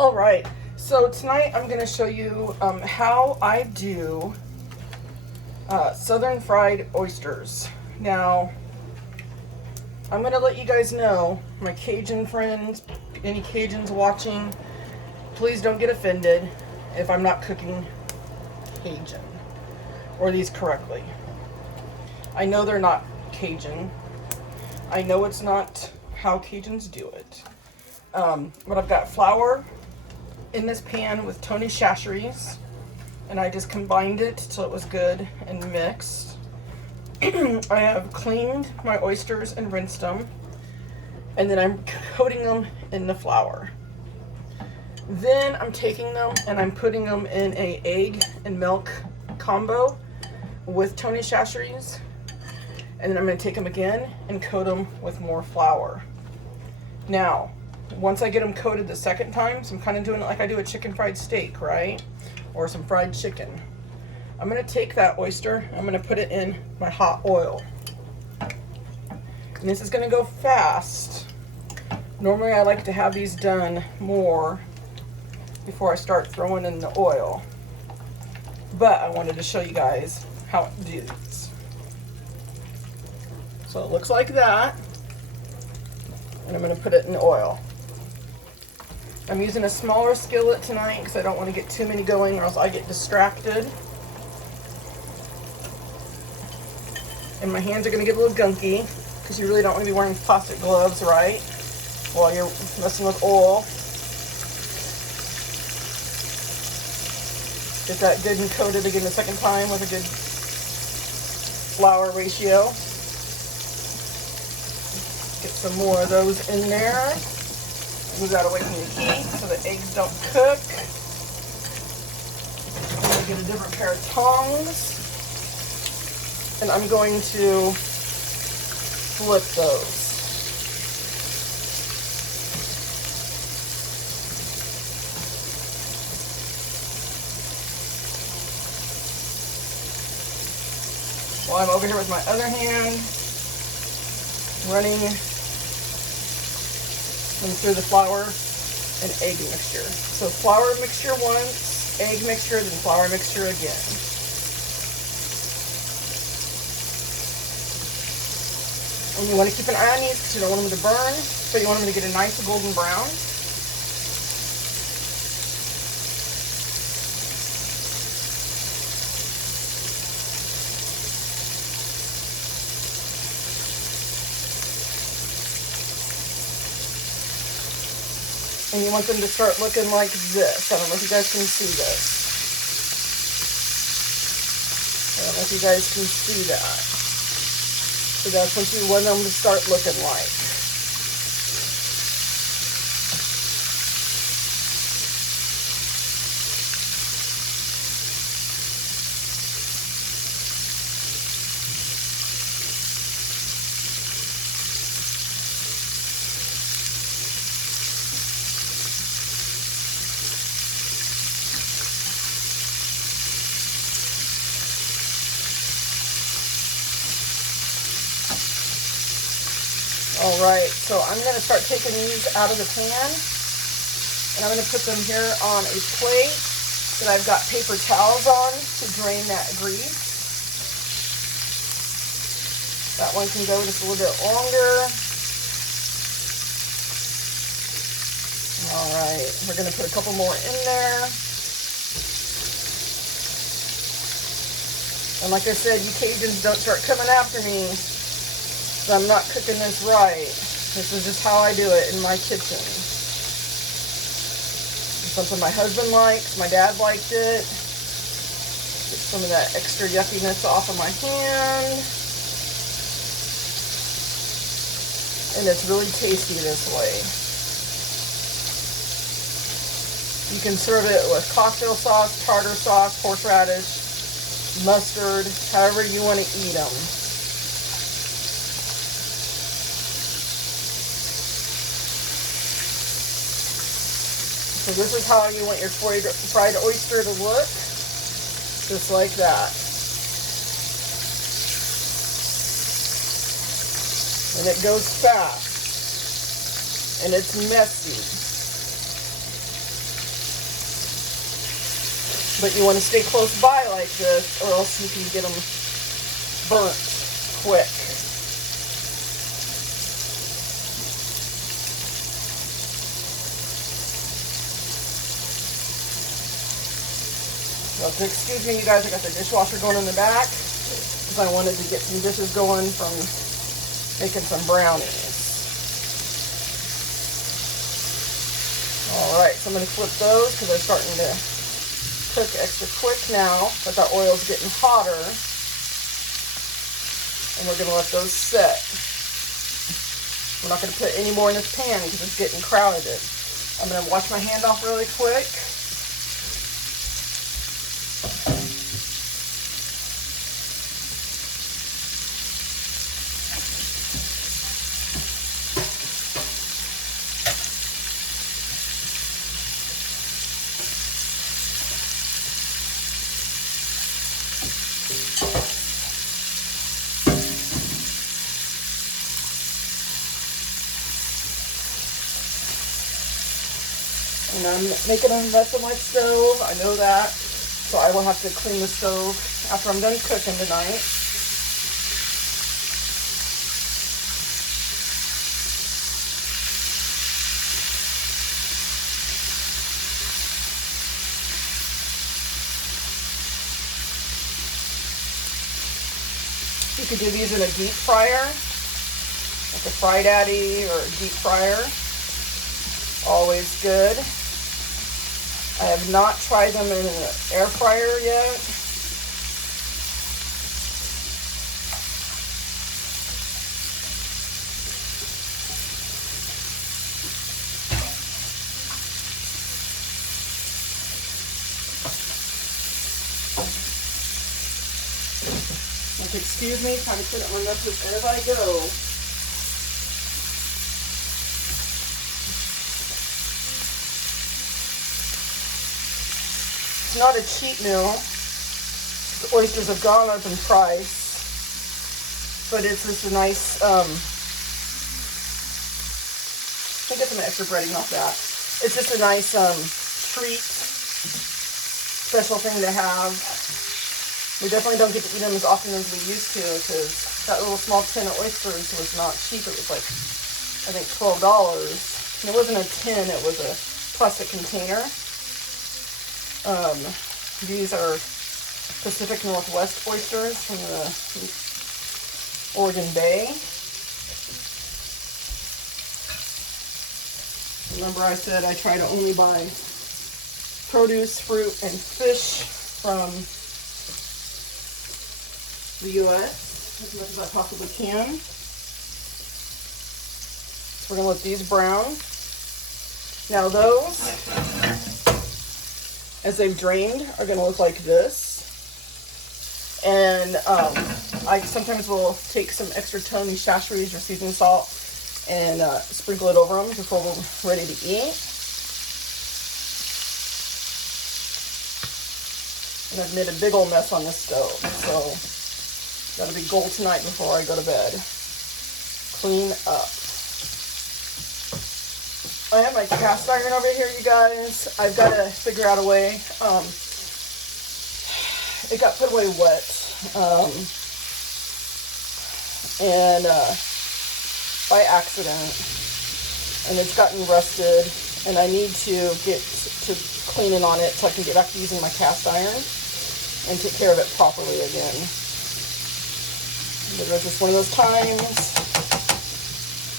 All right, so tonight I'm going to show you how I do southern fried oysters. Now, I'm going to let you guys know, my Cajun friends, any Cajuns watching, please don't get offended if I'm not cooking Cajun or these correctly. I know they're not Cajun. I know it's not how Cajuns do it. But I've got flour in this pan with Tony Chachere's, and I just combined it till it was good and mixed. I have cleaned my oysters and rinsed them, and then I'm coating them in the flour. Then I'm taking them and I'm putting them in a egg and milk combo with Tony Chachere's, and then I'm going to take them again and coat them with more flour. Now, once I get them coated the second time, so I'm kind of doing it like I do a chicken fried steak, right? Or some fried chicken. I'm going to take that oyster, I'm going to put it in my hot oil. And this is going to go fast. Normally I like to have these done more before I start throwing in the oil. But I wanted to show you guys how it does. So it looks like that. And I'm going to put it in the oil. I'm using a smaller skillet tonight because I don't want to get too many going or else I get distracted. And my hands are going to get a little gunky because you really don't want to be wearing plastic gloves, right? While you're messing with oil. Get that good and coated again the second time with a good flour ratio. Get some more of those in there. Move that away from the heat so the eggs don't cook. I'm going to get a different pair of tongs. And I'm going to flip those. While I'm over here with my other hand, running them through the flour and egg mixture. So flour mixture once, egg mixture, then flour mixture again. And you want to keep an eye on these because you don't want them to burn, but you want them to get a nice golden brown. And you want them to start looking like this. I don't know if you guys can see this. I don't know if you guys can see that. So that's what you want them to start looking like. Alright, so I'm going to start taking these out of the pan, and I'm going to put them here on a plate that I've got paper towels on to drain that grease. That one can go just a little bit longer. Alright, we're going to put a couple more in there. And like I said, you Cajuns don't start coming after me. So I'm not cooking this right. This is just how I do it in my kitchen. It's something my husband likes, my dad liked it. Get some of that extra yuckiness off of my hand. And it's really tasty this way. You can serve it with cocktail sauce, tartar sauce, horseradish, mustard, however you want to eat them. So this is how you want your fried oyster to look, just like that. And it goes fast, and it's messy. But you want to stay close by like this, or else you can get them burnt quick. So excuse me, you guys, I got the dishwasher going in the back because I wanted to get some dishes going from making some brownies. All right, so I'm going to flip those because they're starting to cook extra quick now, but our oil's getting hotter. And we're going to let those set. We're not going to put any more in this pan because it's getting crowded. I'm going to wash my hand off really quick. And I'm making a mess of my stove, I know that. So I will have to clean the stove after I'm done cooking tonight. You could do these in a deep fryer, like a Fry Daddy or a deep fryer. Always good. I have not tried them in an air fryer yet. Like, excuse me, trying to put it on as I go. It's not a cheap meal. The oysters have gone up in price, but it's just a nice, I get some extra breading off that. It's just a nice treat, special thing to have. We definitely don't get to eat them as often as we used to because that little small tin of oysters was not cheap. It was like, I think $12. And it wasn't a tin, it was a plastic container. These are Pacific Northwest oysters from the Oregon Bay. Remember I said I try to only buy produce, fruit, and fish from the U.S. as much as I possibly can. So we're going to let these brown. Now those, as they've drained, are going to look like this. And I sometimes will take some extra Tony Chachere's or seasoned salt and sprinkle it over them before we're ready to eat. And I've made a big old mess on this stove, so gotta be gold tonight before I go to bed. Clean up. I have my cast iron over here, you guys. I've got to figure out a way. It got put away wet. And by accident. And it's gotten rusted. And I need to get to cleaning on it so I can get back to using my cast iron and take care of it properly again. It was just one of those times.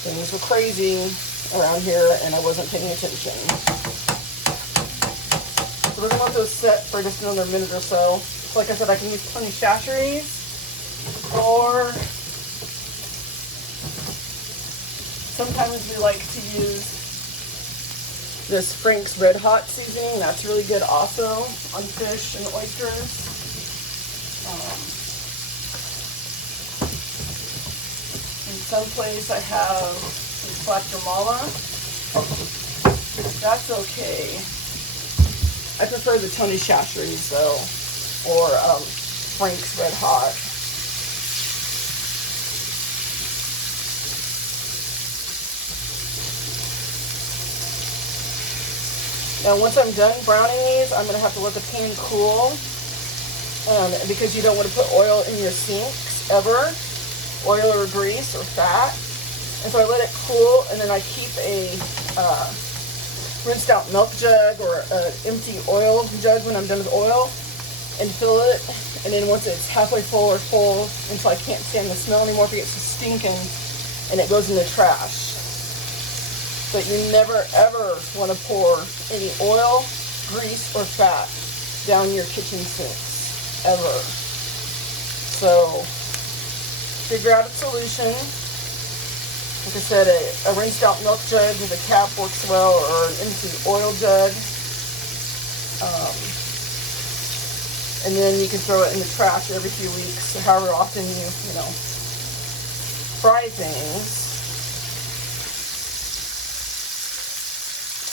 Things were crazy around here and I wasn't paying attention. So we're gonna let those set for just another minute or so. So like I said, I can use Tony Chachere's or sometimes we like to use this Frank's Red Hot seasoning. That's really good also on fish and oysters. In some place I have Guatemala. That's okay. I prefer the Tony Chachere's though, or Frank's Red Hot. Now once I'm done browning these, I'm going to have to let the pan cool, because you don't want to put oil in your sinks ever, oil or grease or fat. And so I let it cool, and then I keep a rinsed out milk jug or an empty oil jug when I'm done with oil, and fill it. And then once it's halfway full or full, until I can't stand the smell anymore, if it gets stinking, and it goes in the trash. But you never ever want to pour any oil, grease, or fat down your kitchen sinks, ever. So figure out a solution. Like I said, a rinsed out milk jug with a cap works well, or an empty oil jug. And then you can throw it in the trash every few weeks, or however often you fry things.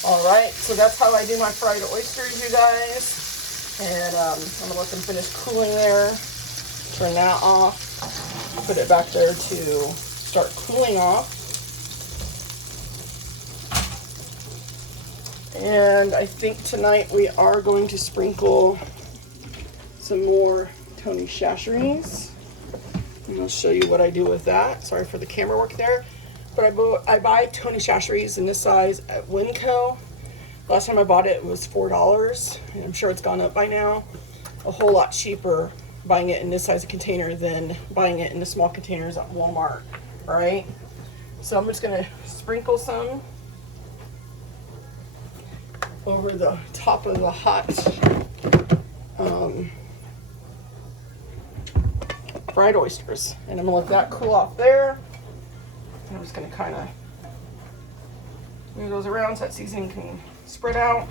Alright, so that's how I do my fried oysters, you guys. And I'm going to let them finish cooling there. Turn that off. Put it back there to start cooling off. And I think tonight we are going to sprinkle some more Tony Chachere's. And I'll show you what I do with that. Sorry for the camera work there. But I buy Tony Chachere's in this size at Winco. Last time I bought it, it was $4. And I'm sure it's gone up by now. A whole lot cheaper buying it in this size of container than buying it in the small containers at Walmart. Right? So I'm just going to sprinkle some over the top of the hot fried oysters. And I'm going to let that cool off there. And I'm just going to kind of move those around so that seasoning can spread out.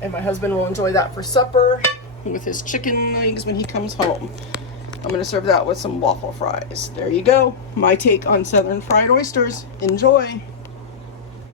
And my husband will enjoy that for supper with his chicken legs when he comes home. I'm going to serve that with some waffle fries. There you go. My take on Southern fried oysters. Enjoy.